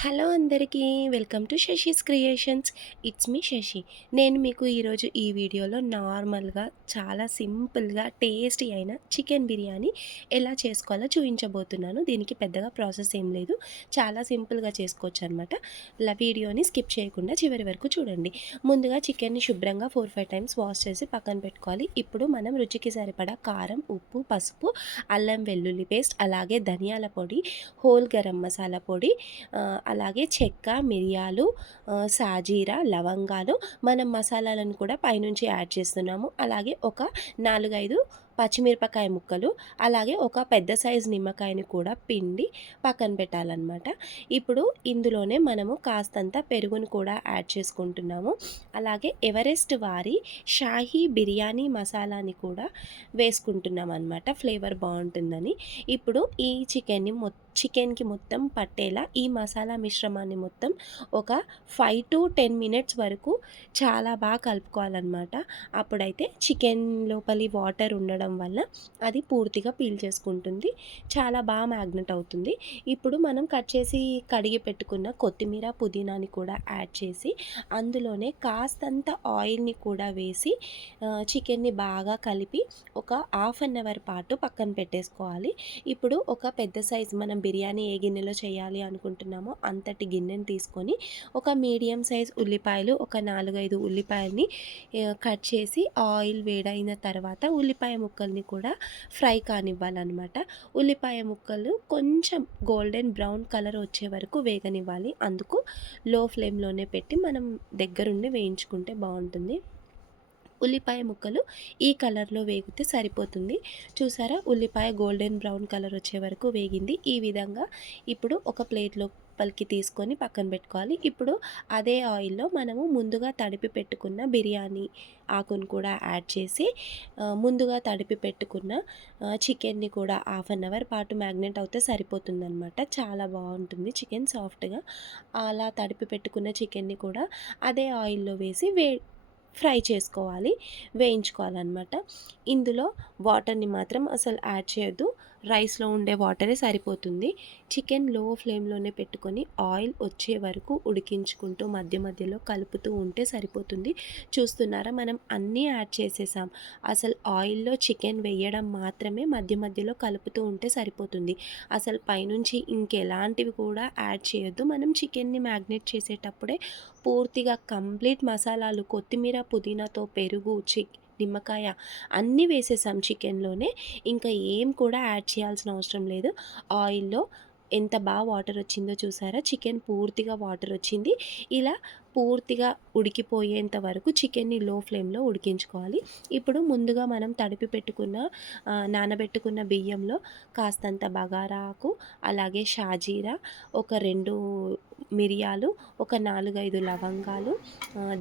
Hello అందరికీ welcome to Shashi's creations. It's మీ శశి. నేను మీకు ఈరోజు ఈ వీడియోలో నార్మల్గా చాలా సింపుల్గా టేస్టీ అయిన చికెన్ బిర్యానీ ఎలా చేసుకోవాలో చూపించబోతున్నాను. దీనికి పెద్దగా ప్రాసెస్ ఏం లేదు. చాలా సింపుల్గా చేసుకోవచ్చు అనమాట ఇలా వీడియోని స్కిప్ చేయకుండా చివరి వరకు చూడండి. ముందుగా చికెన్ని శుభ్రంగా ఫోర్ ఫైవ్ టైమ్స్ వాష్ చేసి పక్కన పెట్టుకోవాలి. ఇప్పుడు మనం రుచికి సరిపడా కారం ఉప్పు పసుపు అల్లం వెల్లుల్లి పేస్ట్ అలాగే ధనియాల పొడి హోల్ గరం మసాలా పొడి అలాగే చెక్క మిరియాలు సాజీరా లవంగాలు మనం మసాలాలను కూడా పైనుంచి యాడ్ చేస్తున్నాము. అలాగే ఒక నాలుగైదు పచ్చిమిరపకాయ ముక్కలు అలాగే ఒక పెద్ద సైజు నిమ్మకాయని కూడా పిండి పక్కన పెట్టాలన్నమాట. ఇప్పుడు ఇందులోనే మనము కాస్తంత పెరుగును కూడా యాడ్ చేసుకుంటున్నాము. అలాగే ఎవరెస్ట్ వారి షాహీ బిర్యానీ మసాలాని కూడా వేసుకుంటున్నాం అనమాట ఫ్లేవర్ బాగుంటుందని. ఇప్పుడు ఈ చికెన్ని మొత్తం చికెన్కి మొత్తం పట్టేలా ఈ మసాలా మిశ్రమాన్ని మొత్తం ఒక ఫైవ్ టు టెన్ మినిట్స్ వరకు చాలా బాగా కలుపుకోవాలన్నమాట. అప్పుడైతే చికెన్ లోపలి వాటర్ ఉండడం వల్ల అది పూర్తిగా పీల్ చేసుకుంటుంది. చాలా బాగా మ్యాగ్నెట్ అవుతుంది. ఇప్పుడు మనం కట్ చేసి కడిగి పెట్టుకున్న కొత్తిమీర పుదీనాని కూడా యాడ్ చేసి అందులోనే కాస్తంత ఆయిల్ని కూడా వేసి చికెన్ని బాగా కలిపి ఒక హాఫ్ అన్ అవర్ పాటు పక్కన పెట్టేసుకోవాలి. ఇప్పుడు ఒక పెద్ద సైజ్ మనం బిర్యానీ ఏ గిన్నెలో చేయాలి అనుకుంటున్నామో అంతటి గిన్నెని తీసుకొని ఒక మీడియం సైజ్ ఉల్లిపాయలు ఒక నాలుగైదు ఉల్లిపాయల్ని కట్ చేసి ఆయిల్ వేడైన తర్వాత ఉల్లిపాయ ముక్కల్ని కూడా ఫ్రై కానివ్వాలన్నమాట. ఉల్లిపాయ ముక్కలు కొంచెం గోల్డెన్ బ్రౌన్ కలర్ వచ్చే వరకు వేగనివ్వాలి. అందుకు లో ఫ్లేమ్లోనే పెట్టి మనం దగ్గరుండి వేయించుకుంటే బాగుంటుంది. ఉల్లిపాయ ముక్కలు ఈ కలర్లో వేగితే సరిపోతుంది. చూసారా? ఉల్లిపాయ గోల్డెన్ బ్రౌన్ కలర్ వచ్చే వరకు వేగింది. ఈ విధంగా ఇప్పుడు ఒక ప్లేట్లో పలికి తీసుకొని పక్కన పెట్టుకోవాలి. ఇప్పుడు అదే ఆయిల్లో మనము ముందుగా తడిపి పెట్టుకున్న బిర్యానీ ఆకును కూడా యాడ్ చేసి ముందుగా తడిపి పెట్టుకున్న చికెన్ని కూడా హాఫ్ అన్ అవర్ పాటు మ్యాగ్నెట్ అవుతే సరిపోతుందనమాట చాలా బాగుంటుంది చికెన్ సాఫ్ట్గా. అలా తడిపి పెట్టుకున్న చికెన్ని కూడా అదే ఆయిల్లో వేసి వే ఫ్రై చేసుకోవాలి వేయించుకోవాలన్నమాట. ఇందులో వాటర్ని మాత్రం అసలు యాడ్ చేయొద్దు. రైస్లో ఉండే వాటరే సరిపోతుంది. చికెన్లో ఫ్లేమ్లోనే పెట్టుకొని ఆయిల్ వచ్చే వరకు ఉడికించుకుంటూ మధ్య మధ్యలో కలుపుతూ ఉంటే సరిపోతుంది. చూస్తున్నారా? మనం అన్నీ యాడ్ చేసేసాం. అసలు ఆయిల్లో చికెన్ వేయడం మాత్రమే మధ్య మధ్యలో కలుపుతూ ఉంటే సరిపోతుంది. అసలు పైనుంచి ఇంకెలాంటివి కూడా యాడ్ చేయొద్దు. మనం చికెన్ని మ్యాగ్నేట్ చేసేటప్పుడే పూర్తిగా కంప్లీట్ మసాలాలు కొత్తిమీర పుదీనాతో పెరుగు చిక్ నిమ్మకాయ అన్నీ వేసేసాం చికెన్లోనే. ఇంకా ఏం కూడా యాడ్ చేయాల్సిన అవసరం లేదు. ఆయిల్లో ఎంత బాగా వాటర్ వచ్చిందో చూసారా? చికెన్ పూర్తిగా వాటర్ వచ్చింది. ఇలా పూర్తిగా ఉడికిపోయేంత వరకు చికెన్ని లో ఫ్లేమ్లో ఉడికించుకోవాలి. ఇప్పుడు ముందుగా మనం తడిపి పెట్టుకున్న నానబెట్టుకున్న బియ్యంలో కాస్తంత బగారాకు అలాగే షాజీరా ఒక రెండు మిరియాలు ఒక నాలుగైదు లవంగాలు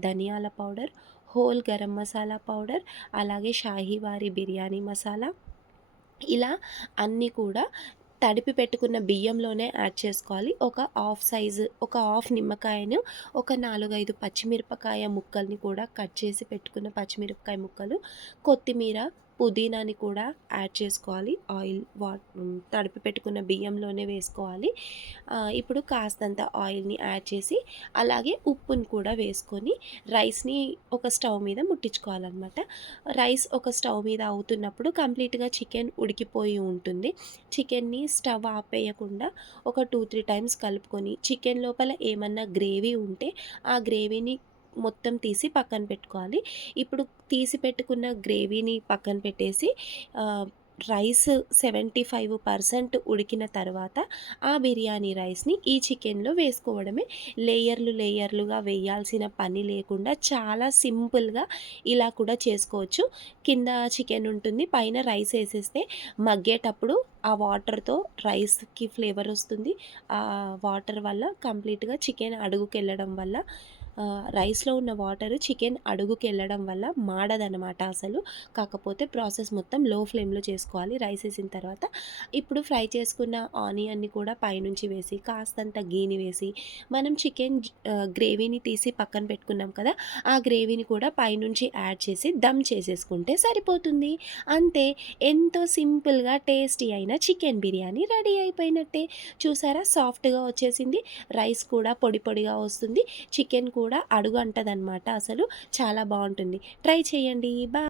ధనియాల powder whole garam masala powder అలాగే షాహీవారి బిర్యానీ మసాలా. ఇలా అన్నీ కూడా తడిపి పెట్టుకున్న బియ్యంలోనే యాడ్ చేసుకోవాలి. ఒక హాఫ్ సైజు ఒక హాఫ్ నిమ్మకాయను ఒక నాలుగైదు పచ్చిమిరపకాయ ముక్కల్ని కూడా కట్ చేసి పెట్టుకున్న పచ్చిమిరపకాయ ముక్కలు కొత్తిమీర పుదీనాని కూడా యాడ్ చేసుకోవాలి. ఆయిల్ వా తడిపి పెట్టుకున్న బియ్యంలోనే వేసుకోవాలి. ఇప్పుడు కాస్తంత ఆయిల్ని యాడ్ చేసి అలాగే ఉప్పుని కూడా వేసుకొని రైస్ని ఒక స్టవ్ మీద ముట్టించుకోవాలన్నమాట. రైస్ ఒక స్టవ్ మీద అవుతున్నప్పుడు కంప్లీట్గా చికెన్ ఉడికిపోయి ఉంటుంది. చికెన్ని స్టవ్ ఆపేయకుండా ఒక టూ త్రీ టైమ్స్ కలుపుకొని చికెన్ లోపల ఏమన్నా గ్రేవీ ఉంటే ఆ గ్రేవీని మొత్తం తీసి పక్కన పెట్టుకోవాలి. ఇప్పుడు తీసి పెట్టుకున్న గ్రేవీని పక్కన పెట్టేసి రైస్ సెవెంటీ ఫైవ్ పర్సెంట్ ఉడికిన తర్వాత ఆ బిర్యానీ రైస్ని ఈ చికెన్లో వేసుకోవడమే. లేయర్లు లేయర్లుగా వేయాల్సిన పని లేకుండా చాలా సింపుల్గా ఇలా కూడా చేసుకోవచ్చు. కింద చికెన్ ఉంటుంది పైన రైస్ వేసేస్తే మగ్గేటప్పుడు ఆ వాటర్తో రైస్కి ఫ్లేవర్ వస్తుంది. ఆ వాటర్ వల్ల కంప్లీట్గా చికెన్ అడుగుకెళ్ళడం వల్ల రైస్‌లో ఉన్న వాటరు చికెన్ అడుగుకెళ్ళడం వల్ల మాడదనమాట అసలు. కాకపోతే ప్రాసెస్ మొత్తం లో ఫ్లేమ్‌లో చేసుకోవాలి. రైస్ వేసిన తర్వాత ఇప్పుడు ఫ్రై చేసుకున్న ఆనియన్‌ని కూడా పైనుంచి వేసి, కాస్తంత గీని వేసి, మనం చికెన్ గ్రేవీని తీసి పక్కన పెట్టుకున్నాం కదా! ఆ గ్రేవీని కూడా పైనుంచి యాడ్ చేసి దమ్ చేసేసుకుంటే సరిపోతుంది. అంతే ఎంతో సింపుల్‌గా టేస్టీ అయిన చికెన్ బిర్యానీ రెడీ అయిపోయినట్టే. చూసారా సాఫ్ట్‌గా వచ్చేసింది. రైస్ కూడా పొడి పొడిగా వస్తుంది. చికెన్ కూడా కూడా అడుగు అంటదనమాట అసలు. చాలా బాగుంటుంది ట్రై చేయండి. బా